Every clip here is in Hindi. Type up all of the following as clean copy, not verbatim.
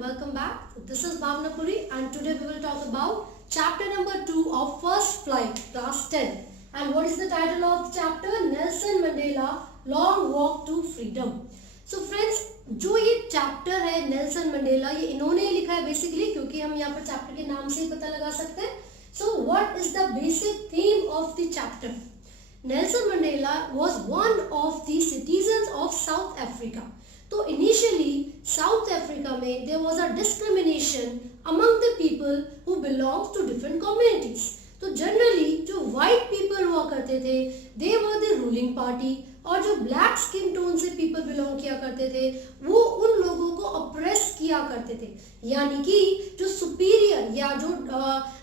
welcome back. This is Bhavna Puri and today we will talk about chapter number 2 of First Flight, class 10. And what is the title of the chapter? Nelson Mandela, Long Walk to Freedom. So friends, जो ये चैप्टर है नेल्सन मंडेला, ये इन्होंने लिखा है बेसिकली, क्योंकि हम यहाँ पर चैप्टर के नाम से ही पता लगा सकते हैं. So what is the basic theme of the chapter? Nelson Mandela was one of the citizens of South Africa. तो इनिशियली साउथ अफ्रीका में there was a discrimination among the people who belongs to different communities. तो जनरली जो वाइट पीपल हुआ करते थे they were the ruling party, और जो ब्लैक स्किन टोन से पीपल बिलोंग किया करते थे वो उन लोगों को ऑप्रेस किया करते थे. यानी कि जो सुपीरियर या जो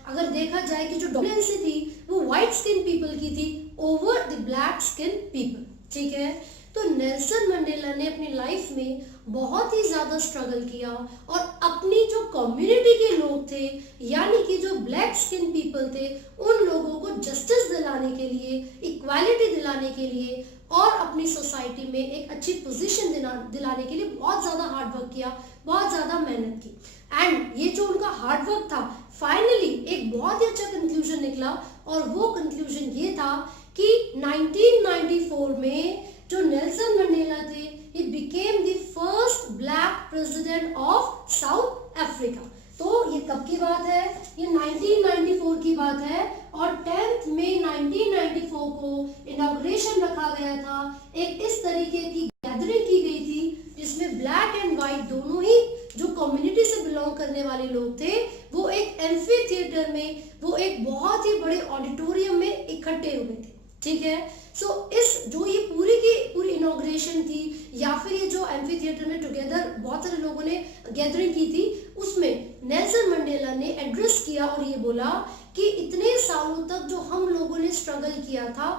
अगर देखा जाए कि जो डोमिनेंसी थी वो वाइट स्किन पीपल की थी over the black skin people. ठीक है, तो नेल्सन मंडेला ने अपनी लाइफ में बहुत ही ज्यादा स्ट्रगल किया और अपनी जो कम्युनिटी के लोग थे यानी कि जो ब्लैक स्किन पीपल थे उन लोगों को जस्टिस दिलाने के लिए, इक्वालिटी दिलाने के लिए और अपनी सोसाइटी में एक अच्छी पोजीशन दिलाने के लिए बहुत ज्यादा हार्ड वर्क किया, बहुत ज्यादा मेहनत की. एंड ये जो उनका हार्ड वर्क था फाइनली एक बहुत ही अच्छा कंक्लूजन निकला, और वो कंक्लूजन ये था कि 1994 में जो नेल्सन मंडेला थे he became the first black president of South Africa. तो ये कब की बात है? ये 1994 की बात है और 10 मई 1994 को इनॉग्रेशन रखा गया था. एक इस तरीके की गैदरिंग की गई थी जिसमें ब्लैक एंड व्हाइट दोनों ही जो कम्युनिटी से बिलोंग करने वाले लोग थे वो एक एम्फी थिएटर में, वो एक बहुत ही बड़े ऑडिटोरियम में इकट्ठे हुए थे. ठीक है, सो इस जो ये पूरी की पूरी इनॉग्रेशन थी या फिर ये जो एम्फी थिएटर में टुगेदर बहुत सारे लोगों ने गैदरिंग की थी, उसमें नेल्सन मंडेला ने एड्रेस किया और ये बोला कि इतने सालों तक जो हम लोगों ने स्ट्रगल किया था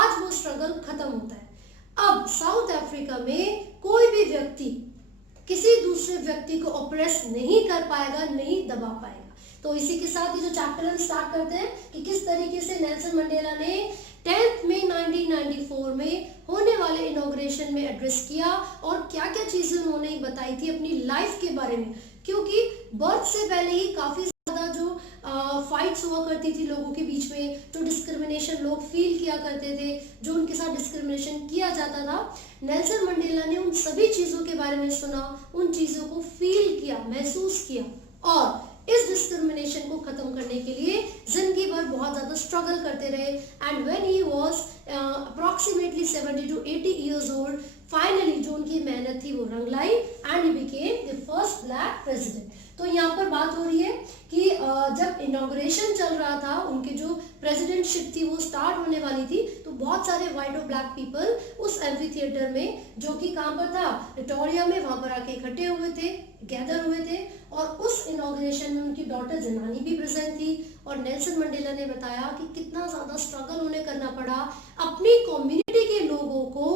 आज वो स्ट्रगल खत्म होता है. अब साउथ अफ्रीका में कोई भी व्यक्ति किसी दूसरे व्यक्ति को ऑप्रेस नहीं कर पाएगा, नहीं दबा पाएगा. तो इसी के साथ ये जो चैप्टर हम स्टार्ट करते हैं कि किस तरीके से नेल्सन मंडेला ने 10 मई 1994 में होने वाले इनॉग्रेशन में एड्रेस किया और क्या क्या चीजें उन्होंने बताई थी अपनी लाइफ के बारे में, क्योंकि बर्थ से पहले ही काफी ज्यादा जो फाइट्स हुआ करती थी लोगों के बीच में, जो डिस्क्रिमिनेशन लोग फील किया करते थे, जो उनके साथ डिस्क्रिमिनेशन किया जाता था. नेल्सन मंडेला ने उन सभी चीजों के बारे में सुना, उन चीजों को फील किया, महसूस किया और इस डिस्क्रिमिनेशन को खत्म करने के लिए जिंदगी भर बहुत ज्यादा स्ट्रगल करते रहे. And when he was approximately 70 to 80 years old, finally जो उनकी मेहनत थी वो रंग लाई and he became the first black president. तो यहाँ पर बात हो रही है कि जब इनॉग्रेशन चल रहा था, उनकी जो प्रेसिडेंटशिप थी वो स्टार्ट होने वाली थी, तो बहुत सारे व्हाइट और ब्लैक पीपल उस एम्फी थिएटर में जो कि कहाँ पर था, विक्टोरिया में, वहां पर आके इकट्ठे हुए थे, गैदर हुए थे. और उस इनॉग्रेशन में उनकी डॉटर जनानी भी प्रेजेंट थी और नेल्सन मंडेला ने बताया कि कितना ज्यादा स्ट्रगल उन्हें करना पड़ा अपनी कम्युनिटी के लोगों को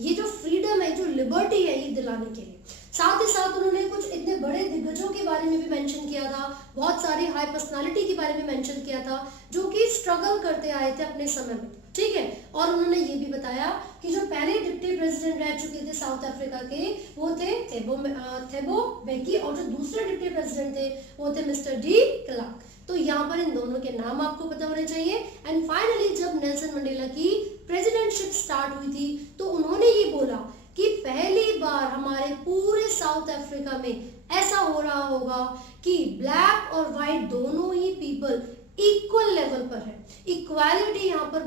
ये जो फ्रीडम है, जो लिबर्टी है, ये दिलाने के लिए. साथ ही साथ उन्होंने कुछ इतने बड़े दिग्गजों के बारे में भी मेंशन किया था, बहुत सारी हाई पर्सनालिटी के बारे में मेंशन किया था जो कि स्ट्रगल करते आए थे अपने समय में. ठीक है, और उन्होंने ये भी बताया कि जो पहले डिप्टी प्रेसिडेंट रह चुके थे साउथ अफ्रीका के वो थे थेबो बेकी, और जो दूसरे डिप्टी प्रेसिडेंट थे वो थे मिस्टर डी क्लार्क. तो यहाँ पर इन दोनों के नाम आपको पता होने चाहिए. एंड फाइनली जब नेल्सन मंडेला की प्रेसिडेंटशिप स्टार्ट हुई थी तो उन्होंने ये बोला कि पहली बार हमारे पूरे साउथ अफ्रीका में ऐसा हो रहा होगा कि ब्लैक और व्हाइट दोनों ही पीपल इक्वल लेवल पर है. इक्वालिटी, यहाँ पर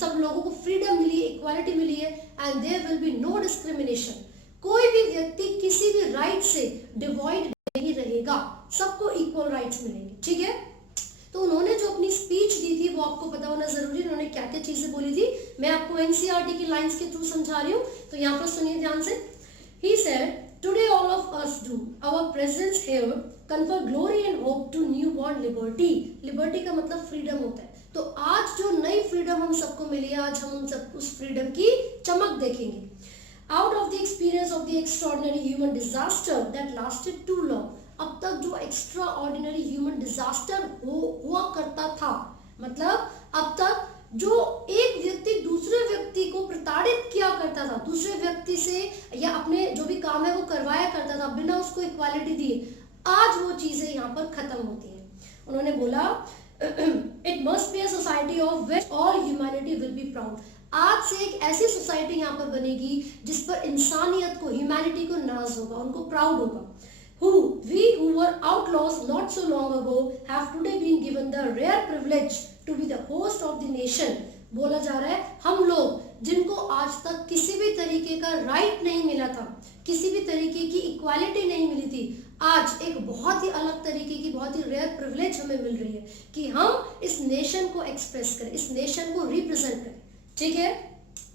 सब लोगों को फ्रीडम मिली है, इक्वालिटी मिली है and there will be no discrimination. कोई भी व्यक्ति किसी भी राइट से डिवॉइड नहीं रहेगा, सबको इक्वल राइट्स मिलेंगे. ठीक है, तो उन्होंने जो अपनी स्पीच दी थी वो आपको पता होना जरूरी है. उन्होंने क्या क्या चीजें बोली थी मैं आपको एनसीईआरटी की लाइंस के थ्रू समझा रही हूँ, तो यहाँ पर सुनिए ध्यान से. He said, "Today all of us do. Our presence here confer glory and hope to newborn liberty." Liberty का मतलब फ्रीडम होता है. तो आज जो नई फ्रीडम हम सबको मिली है, आज हम सब उस फ्रीडम की चमक देखेंगे. Out of the experience of the extraordinary human disaster that lasted too long. अब तक जो एक्स्ट्रा ऑर्डिनरी ह्यूमन डिजास्टर हुआ करता था, मतलब अब तक जो एक व्यक्ति दूसरे व्यक्ति को प्रताड़ित किया करता था, दूसरे व्यक्ति से या अपने जो भी काम है वो करवाया करता था बिना उसको इक्वालिटी दिए, आज वो चीजें यहाँ पर खत्म होती हैं। उन्होंने बोला it must be a society of which all humanity will be proud. आज से एक ऐसी सोसाइटी यहाँ पर बनेगी जिस पर इंसानियत को, ह्यूमैनिटी को नाज होगा, उनको प्राउड होगा। We who were outlaws not so long ago have today been given the rare privilege to be the host of the nation। बोला जा रहा है हम लोग जिनको आज तक किसी भी तरीके का राइट नहीं मिला था, किसी भी तरीके की इक्वालिटी नहीं मिली थी, आज एक बहुत ही अलग तरीके की, बहुत ही रेयर प्रिविलेज हमें मिल रही है कि हम इस नेशन को एक्सप्रेस करें, इस नेशन को रिप्रेजेंट करें। ठीक है,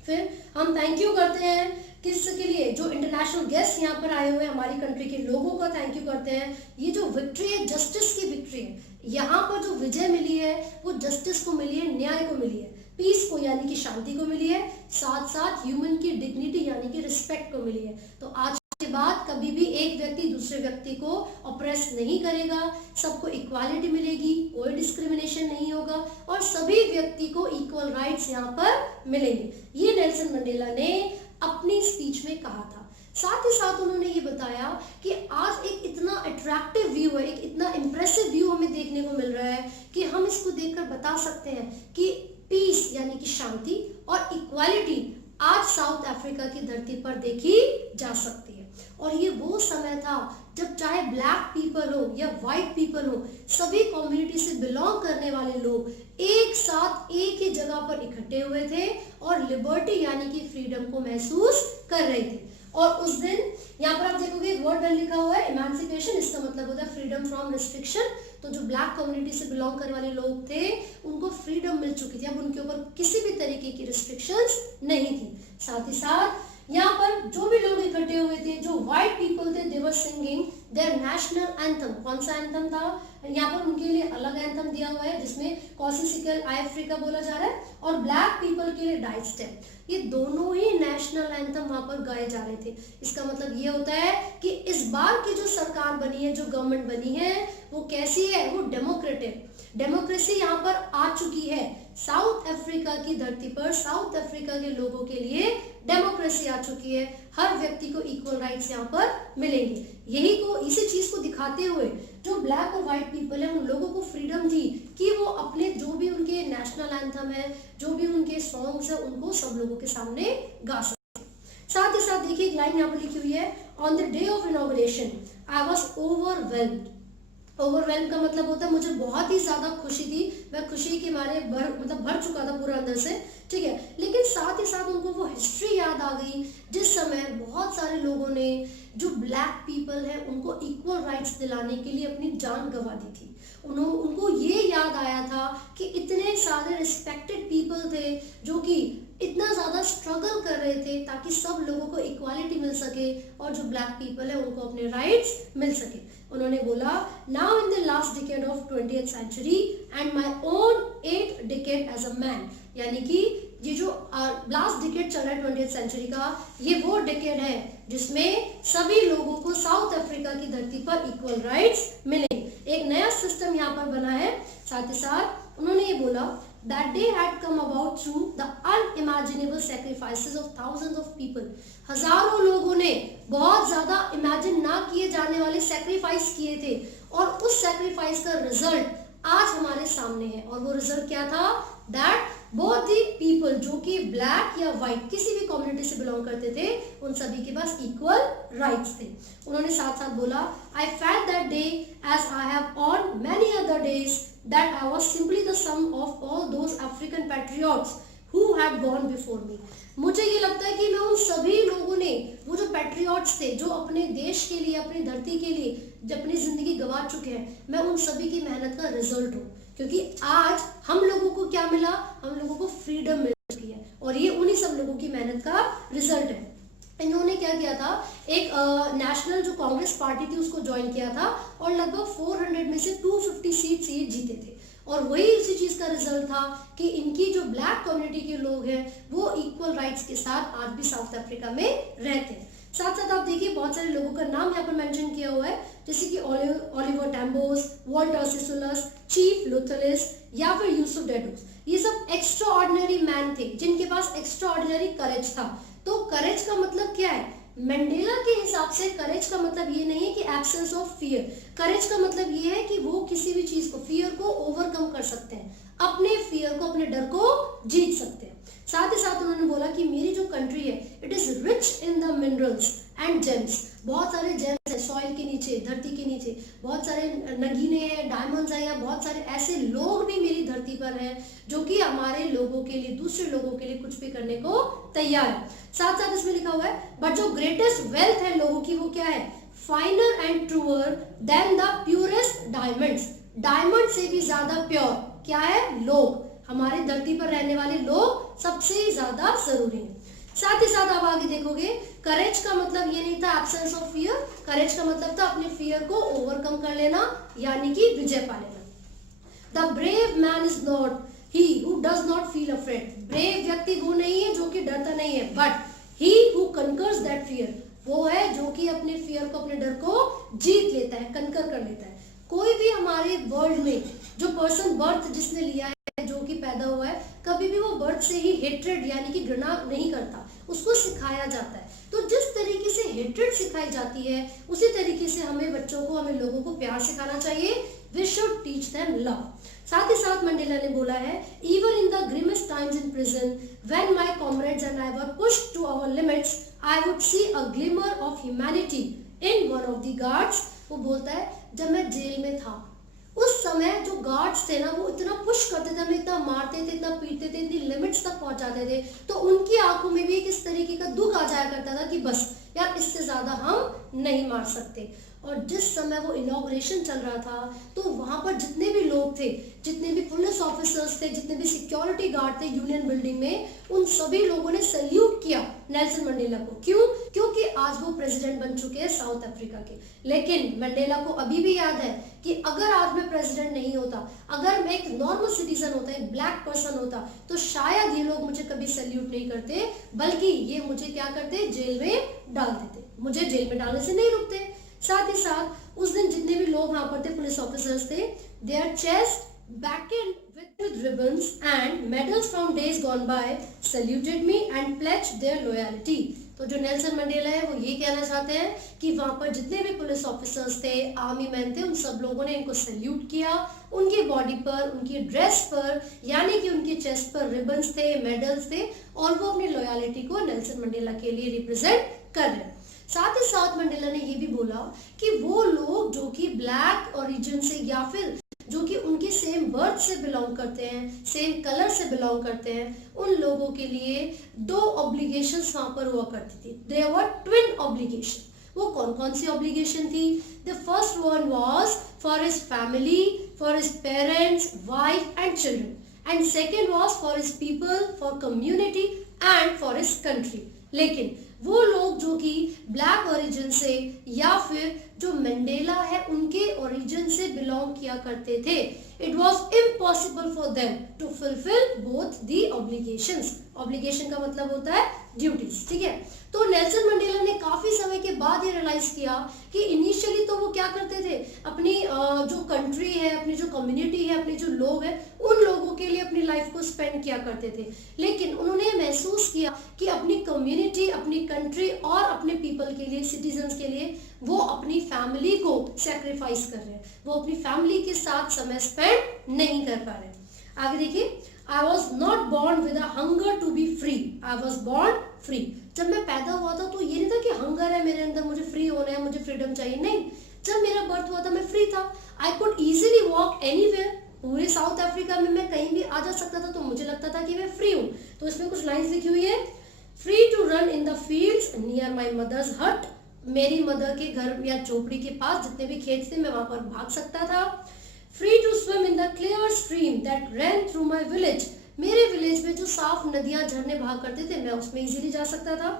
फिर हम थैंक यू करते हैं किसके लिए, जो इंटरनेशनल गेस्ट यहाँ पर आए हुए हैं, हमारी कंट्री के लोगों का थैंक यू करते हैं। ये जो विक्ट्री है, जस्टिस की विक्ट्री है, यहाँ पर जो विजय मिली है वो जस्टिस को मिली है, न्याय को मिली है, पीस को यानी कि शांति को मिली है, साथ साथ ह्यूमन की डिग्निटी यानी कि रिस्पेक्ट को मिली है। तो आज के बाद कभी भी एक व्यक्ति दूसरे व्यक्ति को ऑप्रेस नहीं करेगा, सबको इक्वालिटी मिलेगी, कोई डिस्क्रिमिनेशन नहीं होगा और सभी व्यक्ति को इक्वल राइट्स यहाँ पर मिलेंगे। ये नेल्सन मंडेला ने अपनी स्पीच में कहा था। साथ ही साथ उन्होंने ये बताया कि आज एक इतना अट्रैक्टिव व्यू है, एक इतना इंप्रेसिव व्यू हमें देखने को मिल रहा है कि हम इसको देखकर बता सकते हैं कि पीस यानी कि शांति और इक्वालिटी आज साउथ अफ्रीका की धरती पर देखी जा सकती है। और ये वो समय था जब चाहे ब्लैक पीपल हो या व्हाइट पीपल हो, सभी कम्युनिटी से बिलोंग करने वाले लोग एक साथ एक ही जगह पर इकट्ठे हुए थे और लिबर्टी यानी कि फ्रीडम को महसूस कर रहे थे। और उस दिन यहाँ पर आप देखोगे एक वर्ड लिखा हुआ है इमेंसिपेशन, इसका मतलब होता है फ्रीडम फ्रॉम रिस्ट्रिक्शन। तो जो ब्लैक कम्युनिटी से बिलोंग करने वाले लोग थे उनको फ्रीडम मिल चुकी थी, अब उनके ऊपर किसी भी तरीके की रिस्ट्रिक्शंस नहीं थी। साथ ही साथ यहाँ पर जो भी लोग इकट्ठे हुए थे, जो व्हाइट पीपल थे, they were singing their national anthem. कौन सा एंथम था? यहाँ पर उनके लिए अलग एंथम दिया हुआ है जिसमें कॉसिसिकल आई अफ्रीका बोला जा रहा है और ब्लैक पीपल के लिए डाइट स्टेप। ये दोनों ही नेशनल एंथम वहां पर गाए जा रहे थे। इसका मतलब ये होता है कि इस बार की जो सरकार बनी है, जो गवर्नमेंट बनी है, वो कैसी है? वो डेमोक्रेटिक, डेमोक्रेसी यहाँ पर आ चुकी है। साउथ अफ्रीका की धरती पर साउथ अफ्रीका के लोगों के लिए डेमोक्रेसी आ चुकी है, हर व्यक्ति को इक्वल राइट्स यहाँ पर मिलेंगे। इसी चीज को दिखाते हुए जो ब्लैक और व्हाइट पीपल है उन लोगों को फ्रीडम दी कि वो अपने जो भी उनके नेशनल एंथम है, जो भी उनके सॉन्ग्स है, उनको सब लोगों के सामने गा सके। साथ ही साथ देखिए एक लाइन यहाँ पर लिखी हुई है, on the day of inauguration I was overwhelmed. Overwhelm का मतलब होता है मुझे बहुत ही ज्यादा खुशी थी, मैं खुशी के मारे भर चुका था पूरा अंदर से। ठीक है, लेकिन साथ ही साथ उनको वो हिस्ट्री याद आ गई जिस समय बहुत सारे लोगों ने, जो ब्लैक पीपल है, उनको इक्वल राइट्स दिलाने के लिए अपनी जान गंवा दी थी। उनको ये याद आया था कि इतने सारे रिस्पेक्टेड पीपल थे जो कि इतना ज्यादा स्ट्रगल कर रहे थे ताकि सब लोगों को इक्वालिटी मिल सके और जो ब्लैक पीपल है उनको अपने राइट्स मिल सके। उन्होंने बोला, now in the last decade of 20th century and my own 8th decade as a man, यानी कि ये जो लास्ट डिकेड चल रहा है 20th सेंचुरी का, ये वो डिकेड है जिसमें सभी लोगों को साउथ अफ्रीका की धरती पर इक्वल राइट्स मिले। एक नया सिस्टम यहाँ पर बना है। साथ ही साथ उन्होंने ये बोला, that day had come about through the unimaginable sacrifices of thousands of people। हजारों लोगों ने बहुत ज्यादा इमेजिन ना किए जाने वाले सैक्रिफाइस किए थे और उस सैक्रिफाइस का रिजल्ट आज हमारे सामने है। और वो रिजल्ट क्या था? दैट बोथ दी पीपल, जो कि ब्लैक या व्हाइट किसी भी कम्युनिटी से बिलोंग करते थे, उन सभी के पास इक्वल राइट्स थे। उन्होंने साथ साथ बोला, I felt that day as I have on many other days that I was simply the sum of all those African patriots who had gone before me। मुझे ये लगता है कि मैं उन सभी लोगों ने, वो जो पैट्रियट्स थे, जो अपने देश के लिए, अपनी धरती के लिए जो अपनी जिंदगी गंवा चुके हैं, मैं उन सभी की मेहनत का रिजल्ट हूँ। क्योंकि आज हम लोगों को क्या मिला? हम लोगों को फ्रीडम मिल चुकी है और ये उन्हीं सब लोगों की मेहनत का रिजल्ट है। इन्होंने क्या किया था, एक नेशनल जो कांग्रेस पार्टी थी उसको ज्वाइन किया था और लगभग 400 में से 250 सीट्स ये जीते थे। और वही उसी चीज का रिजल्ट था कि इनकी जो ब्लैक कम्युनिटी के लोग हैं वो इक्वल राइट्स के साथ आज भी साउथ अफ्रीका में रहते हैं। साथ साथ आप देखिए बहुत सारे लोगों का नाम यहाँ पर मेंशन किया हुआ है, जैसे कि ओलिवर टैम्बोस, वाल्टर सिसुलस, चीफ लुथलिस या फिर यूसुफ डेडोस। ये सब एक्स्ट्रा ऑर्डिनरी मैन थे जिनके पास एक्स्ट्रा ऑर्डिनरी करेज था। तो करेज का मतलब क्या है? मंडेला के हिसाब से करेज का मतलब ये नहीं है कि एब्सेंस ऑफ फियर। करेज का मतलब ये है कि वो किसी भी चीज को, फियर को ओवरकम कर सकते हैं, अपने फियर को, अपने डर को जीत सकते हैं। साथ ही साथ उन्होंने बोला कि मेरी जो कंट्री है it is rich in the minerals and James. बहुत सारे जेम्स है सॉइल के नीचे, धरती के नीचे, बहुत सारे नगीने हैं, डायमंड्स हैं, या बहुत सारे ऐसे लोग भी मेरी धरती पर हैं जो कि हमारे लोगों के लिए, दूसरे लोगों के लिए कुछ भी करने को तैयार है। साथ साथ इसमें लिखा हुआ है बट जो ग्रेटेस्ट वेल्थ है लोगों की वो क्या है, finer and truer than the purest diamonds. Diamond से भी ज्यादा प्योर क्या है, लोग, हमारी धरती पर रहने वाले लोग सबसे ज्यादा जरूरी है। साथ ही साथ आप आगे देखोगे करेज का मतलब ये नहीं था एब्सेंस ऑफ फियर, करेज का मतलब था अपने फियर को ओवरकम कर लेना, यानी कि विजय पा लेना। The brave man is not he who does not feel afraid. Brave व्यक्ति वो नहीं है जो कि डरता नहीं है, but he who conquers that fear, वो है जो कि अपने फियर को, अपने डर को जीत लेता है, कनकर कर लेता है। कोई भी हमारे वर्ल्ड में जो पर्सन बर्थ जिसने लिया है, जो कि पैदा हुआ है, कभी भी वो बर्थ से ही हेट्रेड यानी कि घृणा नहीं करता, उसको सिखाया जाता है। तो जिस तरीके से हेट्रेड सिखाई जाती है उसी तरीके से हमें बच्चों को, हमें लोगों को प्यार सिखाना चाहिए। We should teach them love. साथ ही साथ मंडेला ने बोला है even in the grimmest times in prison when my comrades and I were pushed to our limits I would see a glimmer of humanity in one of the guards. वो बोलता है जब मैं जेल में था उस समय जो गार्ड्स थे ना वो इतना पुश करते थे, हमें इतना मारते थे, इतना पीटते थे, इतनी लिमिट्स तक पहुंचाते थे, तो उनकी आंखों में भी किस तरीके का दुख आ जाया करता था कि बस यार इससे ज्यादा हम नहीं मार सकते। और जिस समय वो इनॉग्रेशन चल रहा था तो वहां पर जितने भी लोग थे, जितने भी पुलिस ऑफिसर्स थे, जितने भी सिक्योरिटी गार्ड थे यूनियन बिल्डिंग में, उन सभी लोगों ने सैल्यूट किया नेल्सन मंडेला को। क्यों? क्योंकि आज वो प्रेसिडेंट बन चुके हैं साउथ अफ्रीका के। लेकिन मंडेला को अभी भी याद है कि अगर आज मैं प्रेसिडेंट नहीं होता, अगर मैं एक नॉर्मल सिटीजन होता, एक ब्लैक पर्सन होता, तो शायद ये लोग मुझे कभी सैल्यूट नहीं करते, बल्कि ये मुझे क्या करते, जेल में डाल देते, मुझे जेल में डालने से नहीं रुकते। साथ ही साथ उस दिन जितने भी लोग वहां पर थे, पुलिस ऑफिसर्स थे, their chest bedecked with ribbons and medals from days gone by saluted me and pledged their loyalty। तो जो नेल्सन मंडेला है वो ये कहना चाहते हैं कि वहां पर जितने भी पुलिस ऑफिसर्स थे, आर्मी मैन थे, उन सब लोगों ने इनको सैल्यूट किया, उनकी बॉडी पर, उनकी ड्रेस पर, यानी कि उनकी चेस्ट पर रिबन्स थे, मेडल्स थे, और वो अपनी लॉयलिटी को नेल्सन मंडेला के लिए रिप्रेजेंट कर रहे हैं। साथ ही साथ मंडेला ने ये भी बोला कि वो लोग जो कि ब्लैक ओरिजिन से या फिर जो कि उनके सेम बर्थ से बिलोंग करते हैं, सेम कलर से बिलोंग करते हैं, उन लोगों के लिए दो ऑब्लिगेशंस वहां पर हुआ करती थी। There were twin obligation. वो कौन कौन सी ऑब्लिगेशन थी? The first one was for his family, for his parents, wife and children, and second was for his people, for community and for his country. लेकिन वो लोग जो कि ब्लैक ओरिजिन से या फिर जो मंडेला है उनके ओरिजिन से बिलोंग किया करते थे, it was impossible for them to fulfil both the obligations. Obligation का मतलब होता है ड्यूटीज, ठीक है। तो नेल्सन मंडेला ने काफी समय के बाद ये रियलाइज किया कि इनिशियली तो वो क्या करते थे, अपनी जो कंट्री है, अपनी जो कम्युनिटी है, अपने जो लोग हैं, उन लोगों के लिए अपनी लाइफ को स्पेंड किया करते थे। लेकिन उन्होंने महसूस किया कि अपनी कम्युनिटी, अपनी कंट्री और अपने पीपल के लिए, सिटीजन्स के लिए वो अपनी फैमिली को सेक्रीफाइस कर रहे हैं, वो अपनी फैमिली के साथ समय स्पेंड नहीं कर पा रहे। आगे देखिए, I was not born with a hunger to be free. I was born free. जब मैं पैदा हुआ था तो ये नहीं था कि हंगर है मेरे अंदर, मुझे फ्री होना है, मुझे फ्रीडम चाहिए, नहीं। जब मेरा बर्थ हुआ था मैं फ्री था। I could easily walk anywhere. पूरे साउथ अफ्रीका में मैं कहीं भी आ जा सकता था, तो मुझे लगता था कि मैं फ्री हूँ। तो इसमें कुछ लाइन्स लिखी हुई है, free to run in the fields near my mother's hut. मेरी मदर के घर या झोपड़ी के पास जितने भी खेत थे मैं वहां पर भाग सकता था। Free to swim in the clear stream that ran through my village। मेरे विलेज में जो साफ नदियां, झरने बहा करते थे, मैं उसमें इजीली जा सकता था।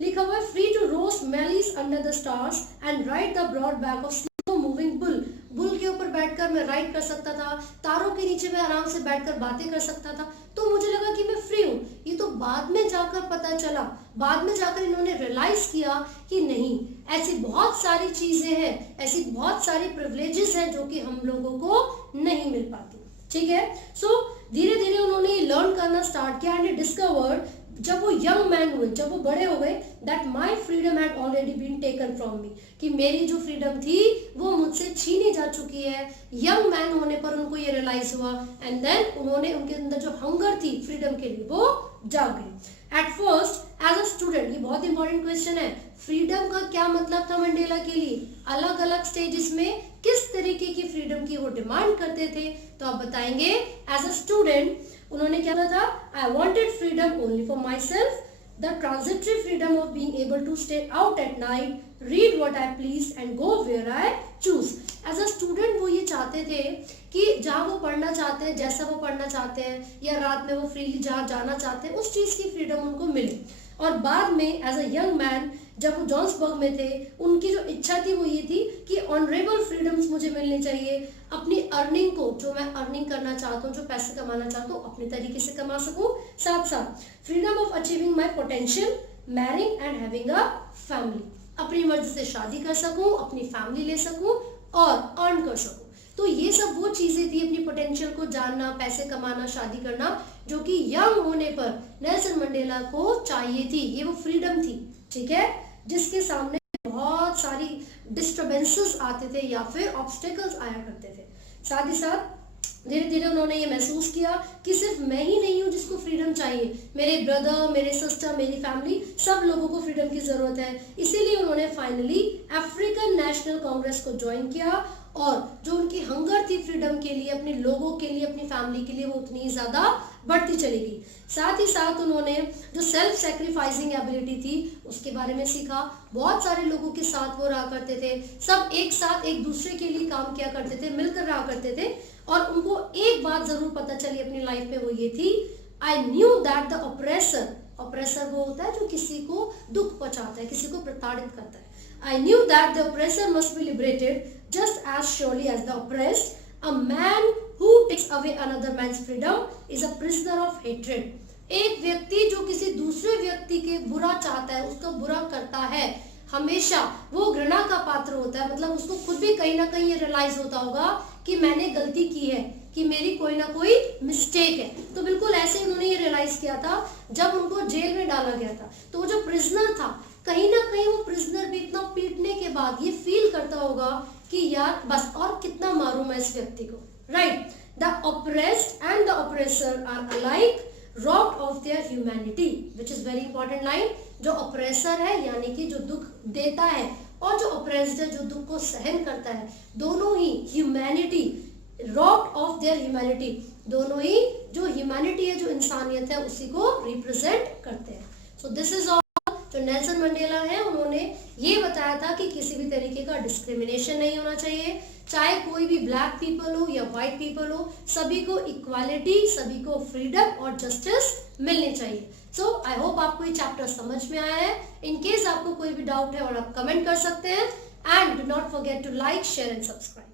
लिखा हुआ है, free to roast maize under the stars and ride the broad back of slow moving bull। Bull के ऊपर बैठकर मैं राइड कर सकता था, तारों के नीचे मैं आराम से बैठकर बातें कर सकता था। तो मुझे लगा कि मैं फ्री हूँ। ये तो बाद में जाकर पता चला, बाद में जाकर इन्होंने रियलाइज किया कि नहीं, ऐसी बहुत सारी चीजें हैं, ऐसी बहुत सारी प्रिविलेजेस हैं जो कि हम लोगों को नहीं मिल पाती, ठीक है। सो धीरे धीरे उन्होंने लर्न करना स्टार्ट किया एंड डिस्कवर्ड जब वो यंग मैन हुए, जब वो बड़े हो गए, that my freedom had already been taken from me, कि मेरी जो फ्रीडम थी वो मुझसे छीनी जा चुकी है। यंग मैन होने पर उनको ये रियलाइज हुआ एंड देन उन्होंने, उनके अंदर जो हंगर थी फ्रीडम के लिए वो जाग गई। At first as a student, ये बहुत इंपॉर्टेंट क्वेश्चन है, फ्रीडम का क्या मतलब था मंडेला के लिए, अलग अलग स्टेजेस में किस तरीके की फ्रीडम की वो डिमांड करते थे, तो आप बताएंगे एज अ स्टूडेंट उन्होंने क्या कहा था, I wanted freedom only for myself, the transitory freedom of being able to stay out at night, read what I please and go where I choose. As a student वो ये चाहते थे कि जहाँ वो पढ़ना चाहते हैं, जैसा वो पढ़ना चाहते हैं, या रात में वो फ्रीली जहाँ जाना चाहते हैं, उस चीज़ की फ्रीडम उनको मिले। और बाद में एज अ यंग मैन जब वो जॉन्सबर्ग में थे, उनकी जो इच्छा थी वो ये थी कि ऑनरेबल फ्रीडम्स मुझे मिलने चाहिए, अपनी अर्निंग को, जो मैं अर्निंग करना चाहता हूँ, जो पैसे कमाना चाहता हूँ, अपने तरीके से कमा सकूँ, साथ साथ freedom of achieving my potential, marrying and having a family, अपनी मर्जी से शादी कर सकूँ, अपनी फैमिली ले सकूँ और अर्न कर सकूँ। तो ये सब वो चीजें थी, अपनी पोटेंशियल को जानना, पैसे कमाना, शादी करना, जो कि यंग होने पर नेल्सन मंडेला को चाहिए थी। ये वो फ्रीडम थी, ठीक है, जिसके सामने बहुत सारी डिस्टर्बेंसेस आते थे या फिर ऑब्स्टेकल्स आया करते थे। साथ ही साथ धीरे धीरे उन्होंने ये महसूस किया कि सिर्फ मैं ही नहीं हूँ जिसको फ्रीडम चाहिए, मेरे ब्रदर, मेरे सिस्टर, मेरी फैमिली, सब लोगों को फ्रीडम की जरूरत है। इसीलिए उन्होंने फाइनली अफ्रीकन नेशनल कांग्रेस को ज्वाइन किया और जो उनकी हंगर थी फ्रीडम के लिए, अपने लोगों के लिए, अपनी फैमिली के लिए, वो उतनी ज्यादा बढ़ती चली गई। साथ ही साथ उन्होंने जो सेल्फ सेक्रीफाइसिंग एबिलिटी थी उसके बारे में सीखा। बहुत सारे लोगों के साथ वो रहा करते थे, सब एक साथ एक दूसरे के लिए काम किया करते थे, मिलकर रहा करते थे, और उनको एक बात जरूर पता चली अपनी लाइफ में, वो ये थी, I knew that the oppressor, oppressor वो होता है जो किसी को दुख पहुंचाता है, किसी को प्रताड़ित करता है, I knew that the oppressor must be liberated just as surely as the oppressed. A man who takes away another man's freedom is a prisoner of hatred. एक व्यक्ति जो किसी दूसरे व्यक्ति के बुरा चाहता है, उसका बुरा करता है, हमेशा वो घृणा का पात्र होता है। मतलब उसको खुद भी कहीं ना कहीं ये रियलाइज होता होगा कि मैंने गलती की है, कि मेरी कोई ना कोई मिस्टेक है। तो बिल्कुल ऐसे ही उन्होंने ये रियलाइज किया था जब उनको जेल में डाला गया था। तो वो जो प्रिजनर था, कहीं ना कहीं वो प्रिजनर भी इतना पीटने के बाद ये फील करता होगा कि यार बस और कितना मारूं मैं इस व्यक्ति को, right. The oppressed and the oppressor are alike robbed of their humanity, which is very important line। जो ऑपरेसर है यानी कि जो दुख देता है, और जो ऑपरेस्ड है जो दुख को सहन करता है, दोनों ही humanity, robbed of their humanity, दोनों ही जो ह्यूमैनिटी है, जो इंसानियत है, उसी को रिप्रेजेंट करते हैं। So this is all. जो नेल्सन मंडेला है उन्होंने ये बताया था कि किसी भी तरीके का डिस्क्रिमिनेशन नहीं होना चाहिए, चाहे कोई भी ब्लैक पीपल हो या व्हाइट पीपल हो, सभी को इक्वालिटी, सभी को फ्रीडम और जस्टिस मिलनी चाहिए। सो आई होप आपको ये चैप्टर समझ में आया है। इन केस आपको कोई भी डाउट है और आप कमेंट कर सकते हैं, and do not forget to like, share and subscribe.